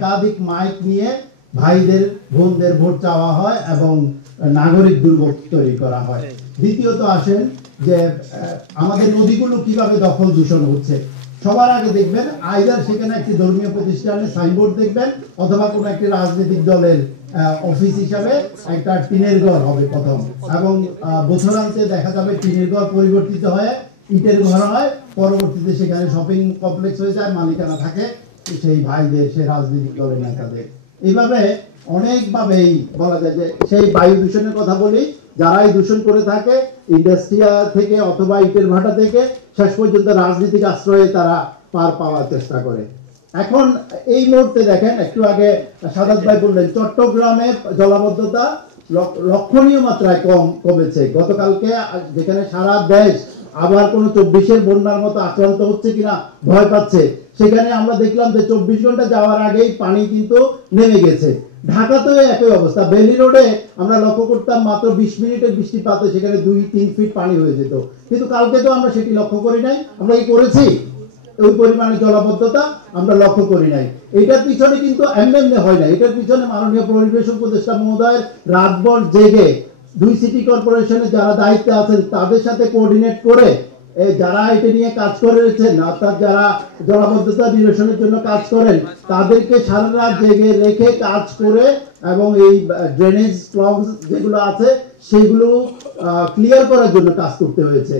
একাধিক মাইক নিয়ে ভাইদের বোনদের ভোট চাওয়া হয় এবং নাগরিক দুর্ভোগ তৈরি করা হয়। দ্বিতীয়ত আসেন যে আমাদের নদীগুলো কিভাবে দখল দূষণ হচ্ছে। সবার আগে দেখবেন আইদার সেখানে একটি ধর্মীয় প্রতিষ্ঠানের সাইনবোর্ড দেখবেন অথবা কোনো একটি রাজনৈতিক দলের অফিস হিসাবে একটা টিনের ঘর হবে প্রথম, এবং বছরান্তে দেখা যাবে টিনের ঘর পরিবর্তিত হয়ে ইটের ঘর হয়, পরবর্তীতে সেখানে শপিং কমপ্লেক্স হয়ে যায়, মালিকানা থাকে সেই ভাইদের, সেই রাজনৈতিক দলের নেতাদের। এইভাবে অনেকভাবেই বলা যায় যে সেই বায়ু দূষণের কথা বলি, যারাই দূষণ করে থাকে ইন্ডাস্ট্রিয়া থেকে অথবা ইটের ভাটা থেকে শেষ পর্যন্ত রাজনৈতিক আশ্রয়ে তারা পার পাওয়ার চেষ্টা করে। এখন এই মুহূর্তে দেখেন, একটু আগে সাদাত ভাই বললেন চট্টগ্রামে জলাবদ্ধতা লক্ষণীয় মাত্রায় কমেছে। গতকালকে যেখানে সারা দেশ আবার কোন 24-এর বন্যার মতো আক্রান্ত হচ্ছে কিনা ভয় পাচ্ছে, সেখানে আমরা দেখলাম যে 24 ঘন্টা যাওয়ার আগেই পানি কিন্তু নেমে গেছে। ঢাকাতেও একই অবস্থা। বেলি রোডে আমরা লক্ষ্য করতাম মাত্র 20 মিনিটের বৃষ্টিপাতে সেখানে 2-3 ফিট পানি হয়ে যেত, কিন্তু কালকে তো আমরা সেটি লক্ষ্য করি নাই। আমরা কি করেছি? ওই পরিমাণে জলাবদ্ধতা আমরা লক্ষ্য করি নাই। এটার পিছনে কিন্তু এমনি হয় না, এটার পিছনে মাননীয় পরিবেশ উপদেষ্টা মহোদয়ের রাতভর জেগে 2 সিটি কর্পোরেশনের যারা দায়িত্বে আছেন তাদের সাথে কোঅর্ডিনেট করে যারা এটা নিয়ে কাজ করেছেন, অর্থাৎ যারা জলাবদ্ধতা নিরসনের জন্য কাজ করেন তাদেরকে সারা রাত জেগে রেখে কাজ করে এবং এই ড্রেনেজ ক্লগস যেগুলো আছে সেগুলো ক্লিয়ার করার জন্য কাজ করতে হয়েছে।